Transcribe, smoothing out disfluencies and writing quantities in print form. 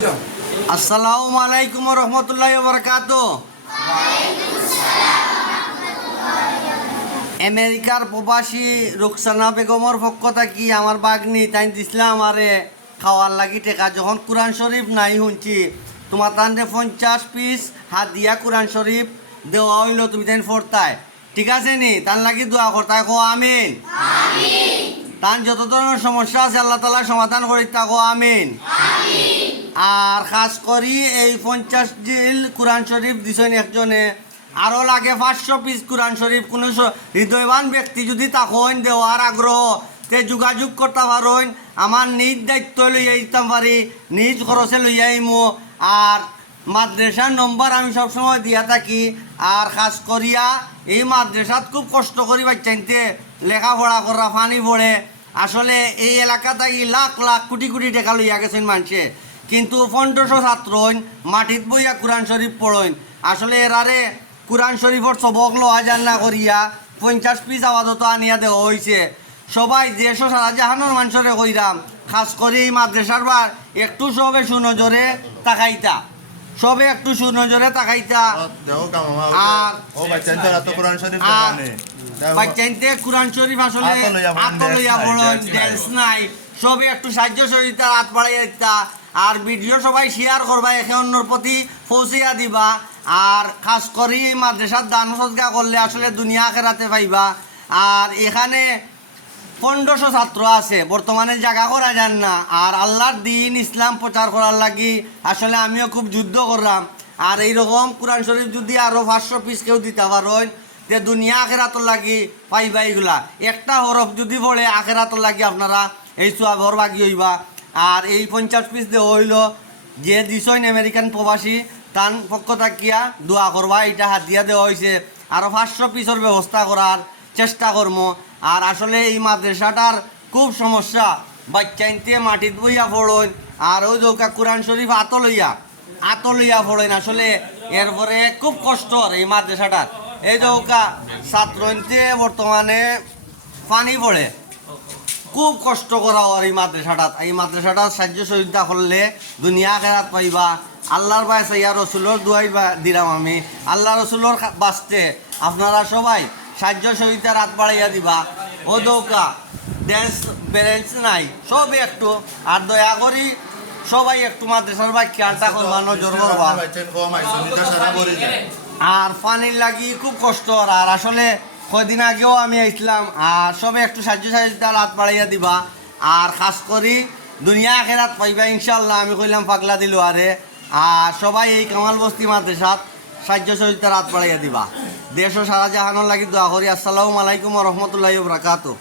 আসসালামু আলাইকুম রহমতুল্লাহি ওয়া বারাকাতুহু। আমেরিকার প্রবাসী রুকসানা বেগমর পক্ষ থাকি আমার বাগনি তাই দিছিলাম আমারে খাওয়ার লাগি টেকা। যখন কোরআন শরীফ নাই শুনছি তোমার তান্ডে 50 পিস হাত দিয়া কোরআন শরীফ দেওয়া হইল, তুমি তাই ফোরতায় ঠিক আছে নি? তার লাগি দোয়া করতায় কো আমিন। তার যত ধরনের সমস্যা আছে আল্লাহ তাআলা সমাধান করি তাকো আমিন। আর খাস করি এই 50 জিল কোরআন শরীফ দিছেন একজনে, আরও লাগে 500 পিস কোরআন শরীফ। কোনো হৃদয়বান ব্যক্তি যদি তখন দেওয়ার আগ্রহ তে যোগাযোগ করতে পারেন, আমার নিজ দায়িত্ব লইয়া দিতাম পারি, নিজ খরচে লইয়া আইমো। আর মাদ্রাসার নম্বর আমি সবসময় দিয়া থাকি। আর খাস করিয়া এই মাদ্রাসাত খুব কষ্ট করি বাচ্চাইতে লেখাপড়া করা ফানি পড়ে। আসলে এই এলাকাতে লাখ লাখ কোটি কোটি টাকা লইয়া গেছেন মানুষে, কিন্তু 1500 ছাত্র মাটিত বইয়া কোরআন শরীফ পড়েন। আসলে এরারে কোরআন শরীফর সবক লওয়া যান না করিয়া 50 পিস আপাতত আনিয়া দেওয়া হয়েছে। সবাই দেশ সারা জাহানোর মানুষরে কইরাম খাস করে এই মাদ্রাসার বার একটু সবে সুনজরে তাকাইতা, সবে একটু সুনজরে তাকাইতা। আর বাচ্চাইতে কোরআন শরীফ আসলে আত লইয়া পড়েন, ড্যান্স নাই, সবে একটু সাহায্য সহযোগিতা হাত বাড়াইয়া দিতা। আর ভিডিও সবাই শেয়ার করবা, একে অন্যর প্রতি পৌঁছিয়া দিবা। আর খাস করি মাদ্রাসার দান সদকা করলে আসলে দুনিয়া আখেরাতে পাইবা। আর এখানে 1500 ছাত্র আছে, বর্তমানে জায়গা করা যান না। আর আল্লাহর দিন ইসলাম প্রচার করার লাগি আসলে আমিও খুব যুদ্ধ করলাম। আর এইরকম কোরআন শরীফ যদি আরও 500 পিস কেউ দিতে পারেন যে দুনিয়া আখেরাতর লাগি পাইবা। এইগুলা একটা হরফ যদি পড়ে আখেরাতর লাগি আপনারা এই সোয়াবর বাগি হইবা। আর এই 50 পিস দেওয়া হইল যে দিছইন আমেরিকান প্রবাসী তার পক্ষ থাকিয়া দোয়া করবা। এটা হাত দিয়া দেওয়া হয়েছে, আরও 500 পিসের ব্যবস্থা করার চেষ্টা করবো। আর আসলে এই মাদ্রাসাটার খুব সমস্যা, বাচ্চাইতে মাটিত বইয়া পড়েন। আর ওই দৌকা কোরআন শরীফ আত লইয়া পড়েন। আসলে এরপরে খুব কষ্ট এই মাদ্রাসাটার। এই দৌকা ছাত্রতে বর্তমানে পানি পড়ে, খুব কষ্ট করা আর এই মাদ্রাসাটাত। এই মাদ্রাসাটার সাহায্য সহযোগিতা করলে দুনিয়া আখেরাত পাইবা। আল্লাহর বাই সাইয়া রসুলোর দুয়াই দিলাম আমি, আল্লাহ রসুলোর বাঁচতে আপনারা সবাই সাহায্য সহযোগিতা রাত বাড়াইয়া দিবা। ও দৌকা ড্যান্স ব্যালেন্স নাই, সব একটু আর দয়া করি সবাই একটু মাদ্রাসার বাই খেয়ালটা করবা, নজর করবা। আর পানির লাগি খুব কষ্ট। আর আসলে কয়দিন আগেও আমি আসলাম। আর সবে একটু সাহায্য সহযোগিতা রাত বাড়াইয়া দিবা। আর খাস করি দুনিয়া আখেরাত পাইবা ইনশাল্লাহ। আমি কইলাম পাগলা দিল আরে। আর সবাই এই কামাল বস্তি মাদ্রাসাত সাহায্য সহযোগিতা রাত বাড়াইয়া দিবা। দেশ ও সারা জাহানোর লাগি দোয়া করি। আসসালামু আলাইকুম রহমতুল্লাহি ওয়া বারাকাতুহু।